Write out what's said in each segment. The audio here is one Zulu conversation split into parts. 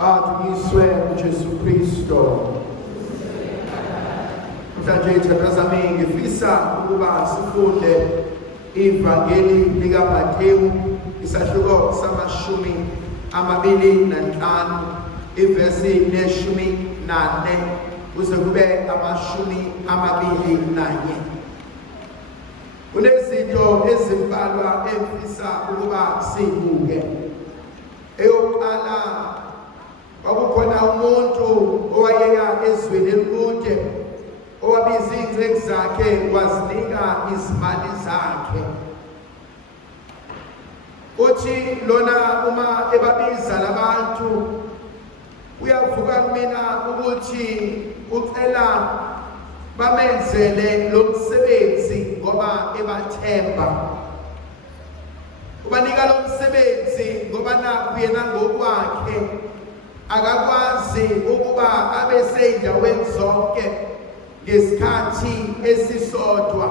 Aduyiswe uJesu Kristo. Mhlanje ithandaza ngifisa ukuba sifunde ivangeli likaMateyu isahluko samashumi 25 ivesi leshumi 8 kuze kube amashumi 21. Kunezinto ezimbalwa emfisa ukuba sibuke. Eyokuqala, kwakukhona umuntu owayeya ezweni elikude owabiza izingcezu zakhe wazinika izimali zakhe. Uthi lona uma ebabiza labantu uyavuka kumina ukuthi ucela bamenzele lo msebenzi ngoba ebathemba. Ubanika lo msebenzi ngoba nakho yena ngokwakhe akakwazi ukuba abe seyindaweni zonke ngesikhathi esisodwa.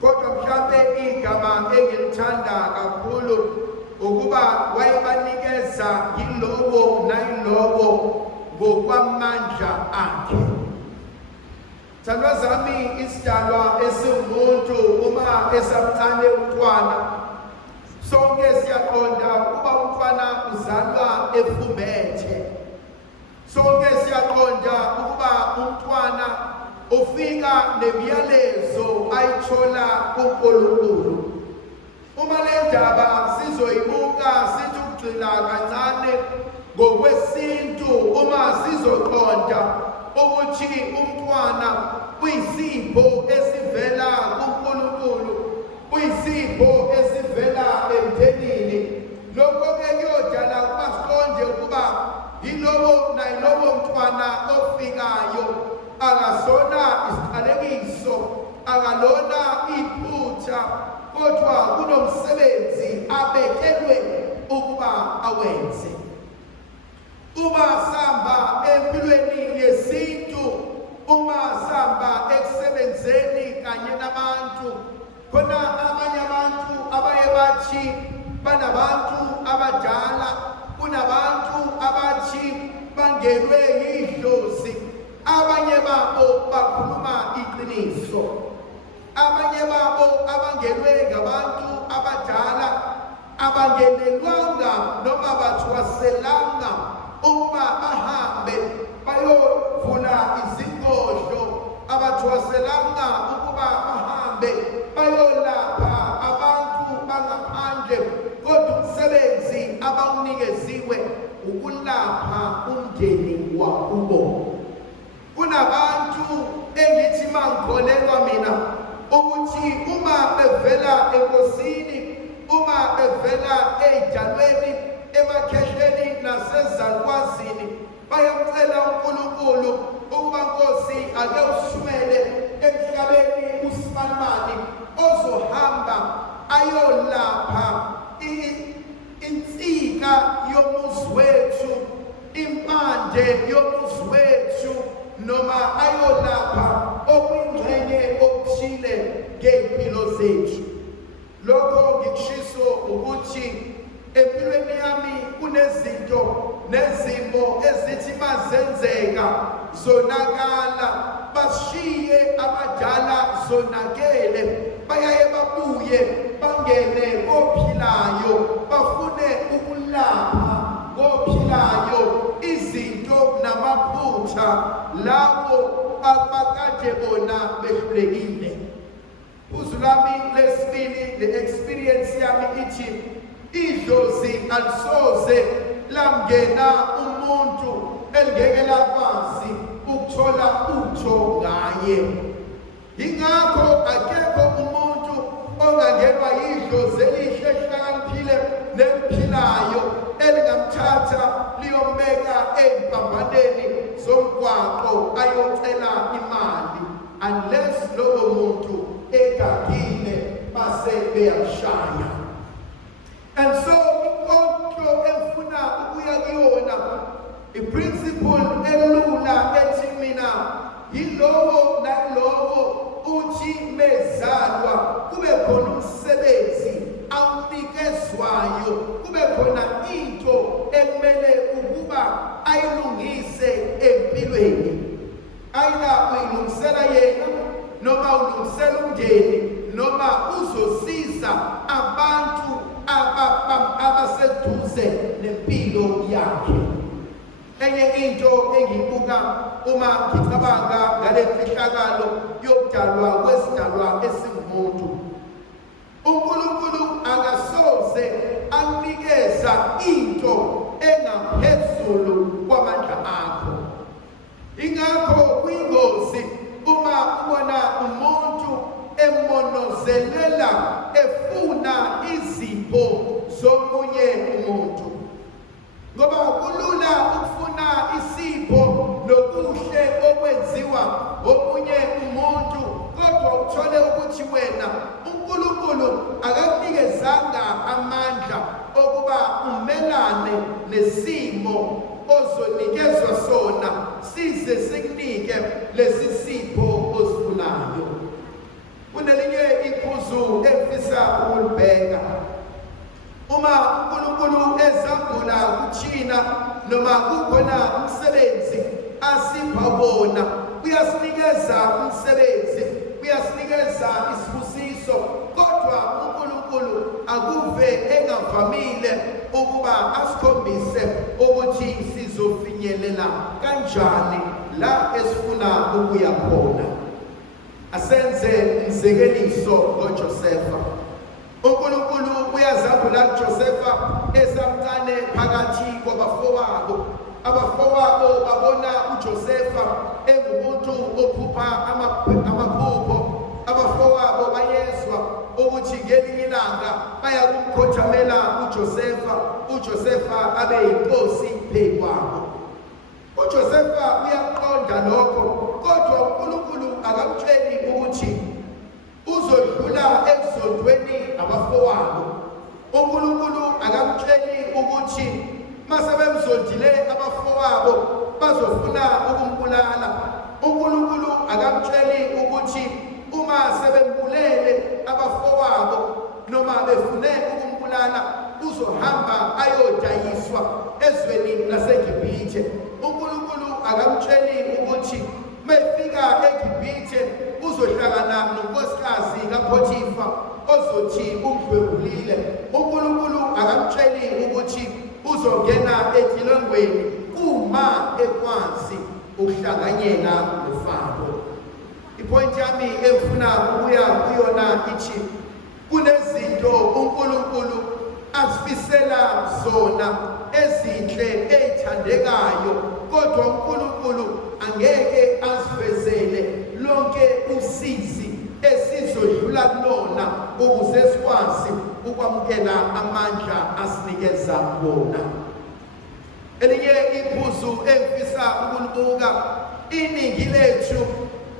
Kodwa mhlawumbe igama engilithanda kakhulu ukuba wayebanikeza yilowo nayilowo ngokwamandla akhe. Thandwa zami, isidalwa esiwumuntu uma esamncane umntwana, sonke siyaqonda ukuba umntwana uzalwa efumbethe. Sonke siyaqonda ukuba umntwana ufika nemiyalezo ayithola kuNkulunkulu. Uma le ndaba sizoyibuka sithi ukugxila kancane ngokwesintu, uma sizoqonda ukuthi umntwana uyisipho esivela kuNkulunkulu, uyisipho esivela emndenini, lokho-ke kuyodala ukuba siqonde ukuba yilowo nayilowo mntwana ofikayo akasona isiqalekiso, akalona iphutha, kodwa kunomsebenzi abekelwe ukuba awenze. Uma sihamba empilweni yesintu, uma sihamba ekusebenzeni kanye nabantu, khona abanye abantu abaye bathi banabantu abadala, kunabantu abathi bangenwe yidlozi, abanye babo bakhuluma iqiniso, abanye babo abangenwe ngabantu abadala abangenelwanga noma bathwaselanga ukuba bahambe bayovula izingodlo, abathwaselanga ukuba bahambe bayolapha abantu bangaphandle, kodwa umsebenzi abawunikeziwe ukulapha umndeni wakubo. Kunabantu engithi mangikholelwa mina ukuthi uma bevela enkosini, uma bevela ey'dalweni, emakhehleni nasezalukwazini, bayamcela uNkulunkulu ukuba Nkosi ake usumele emhlabeni usimalimani ozohamba ayolapha insika yomuzi wethu, impande yomuzi wethu, noma ayolapha okuyingxenye okuthile ngey'mpilo zethu. Lokho ngikushiso ukuthi empilweni yami kunezinto nezimo ezithi mazenzeka zonakala, bashiye abadala zonakele, bayaye babuye bangene kophilayo, bafune ukulapha kophilayo izinto namaphutha labo abakade bona behlulekile. Uzulami lesibili, le experience yami ithi idlozi alisoze lamngena umuntu elingeke lakwazi ukuthola utho ngaye. Yingakho akekho umuntu ongangenwa yidlozi elihle elihlakaniphile neliphilayo elingamthatha liyombeka ey'mpambaneni zomgwaqo ayocela imali, unless lowo muntu egagile base beyashaya. And so inkondlo engifuna ukuya kuyona, i-principle elula ethi mina yilowo nalowo uthi mezalwa kube khona umsebenzi awunikezwayo, kube khona into ekumele ukuba ayilungise empilweni, ayina uyilungisela yena noma ulungisela umndeni noma uzosiza abantu abaseduze nempilo yakhe. Enye into engiyibuka uma ngicabanga ngale mfihlakalo yokudalwa kwesidalwa esingumuntu, uNkulunkulu akasoze akunikeza into engaphezulu kwamandla akho. Ingakho kuyingozi uma ubona umuntu emonozelela efuna izipho zomunye umuntu, ngoba kulula ukufuna isipho nokuhle okwenziwa omunye umuntu, kodwa uthole ukuthi wena uNkulunkulu akakunikezanga amandla okuba umelane nesimo ozonikezwa sona size sikunike lesi sipho osifunayo. Kunelinye iphuzu engifisa ukulibheka. Uma uNkulunkulu ezambula kuthina noma kukhona umsebenzi asipha wona, uyasinikeza umsebenzi, uyasinikeza isibusiso, kodwa uNkulunkulu akuve engavamile ukuba asikhombise ukuthi sizofinyelela kanjani la esifuna ukuya khona. Asenze umzekeliso ngoJosefa. uNkulunkulu uyazambula kuJosefa esamncane phakathi kwabafowabo. Abafowabo babona uJosefa engumuntu ophupha amaphupho. Abafowabo bayezwa ukuthi ngelinye ilanga baya kumkhothamela uJosefa abe yinkosi phezu kwabo. uJosefa uyaqonda lokho, kodwa uNkulunkulu akamtsheli ukuthi uzodlula ekuzondweni abafowabo. uNkulunkulu akamtsheli ukuthi masebemzondile abafowabo bazofuna ukumbulala. uNkulunkulu akamtsheli ukuthi uma sebembulele abafowabo noma befune ukumbulala uzohamba ayodayiswa ezweni laseGibhithe. uNkulunkulu akamtsheli ukuthi mefika eGibhithe uzohlangana nonkosikazi kaPhotifa ozothi umdlwengulile. uNkulunkulu akamtsheli ukuthi uzongena etilongweni uma ekwazi ukuhlanganyela nofabo. Ipoint yami efuna ukuya kuyona ithi kunezinto uNkulunkulu asifisela zona ezinhle ezithandekayo, kodwa uNkulunkulu angeke asivezele lonke usizi esizodlula kulona ukuze sikwazi ukwamukela amandla asinikeza wona. Elinye iphuzu engifisa ukulibuka, iningi lethu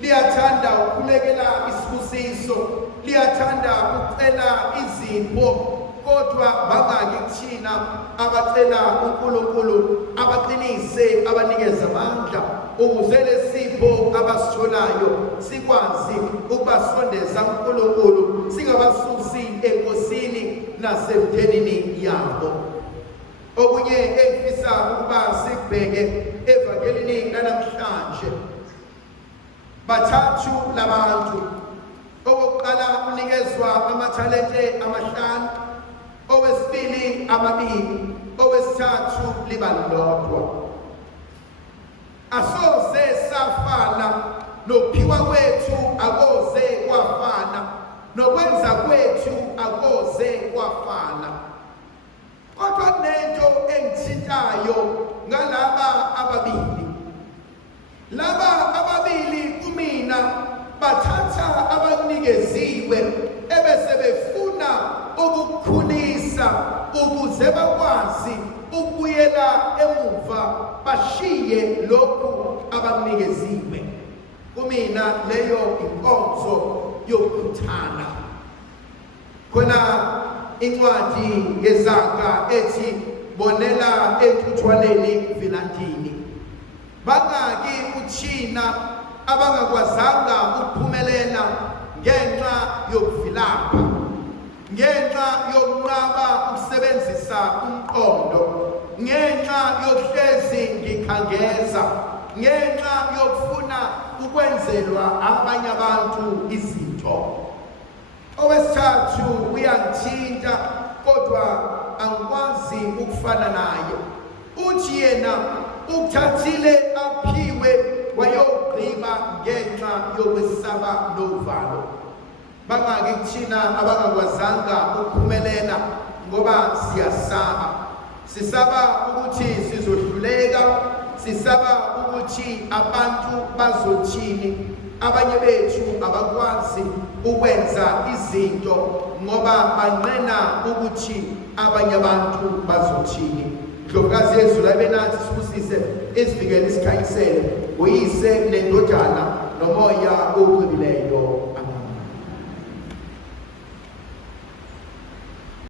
liyathanda ukukhulekela isibusiso, liyathanda ukucela izipho, kodwa bangaki kuthina abacela uNkulunkulu abaqinise abanikeza amandla ukuze lesipho abasitholayo sikwazi ukubasondeza uNkulunkulu, singabasusi enkosini nasemndenini yabo. Okunye engifisa ukuba sikubheke evangelini lanamhlanje, bathathu labantu. Owokuqala unikezwa amathalente 5, owesibili 2, owesithathu liba lodwa. Asoze safana, nokuphiwa kwethu akoze kwafana, nokwenza kwethu akoze kwafana. Kodwa kunento engithintayo ngalaba ababili. Laba ababili kumina bathatha abanikeziwe ebese befuna ukukhulisa ukuze bakwazi ukubuyela emuva bashiye lokhu abanikeziwe. Kumina leyo inkonzo yokukhuthana. Khona incwadi yezaga ethi bonela entuthwaneni vilandini. Bangaki kuthina abangakwazanga ukuphumelela ngenxa yokuvilapha, ngenxa yokunqaba ukusebenzisa umqondo, ngenxa yokuhlezi ngikhangeza, ngenxa yokufuna ukwenzelwa abanye abantu izinto. Owesithathu uyangithinta kodwa angikwazi ukufana naye. Uthi yena ukuthathile aphiwe wayogqiba ngenxa yokwesaba novalo. Bangaki kuthina abangakwazanga ukuphumelela ngoba siyasaba. Sisaba ukuthi sizohluleka, sisaba ukuthi abantu bazothini. Abanye bethu abakwazi ukwenza izinto ngoba banqena ukuthi abanye abantu bazothini. Ndlovukazi yezulu abenathi sibusise isivikele isikhanyisele uyise nendodana nomoya oqinileyo.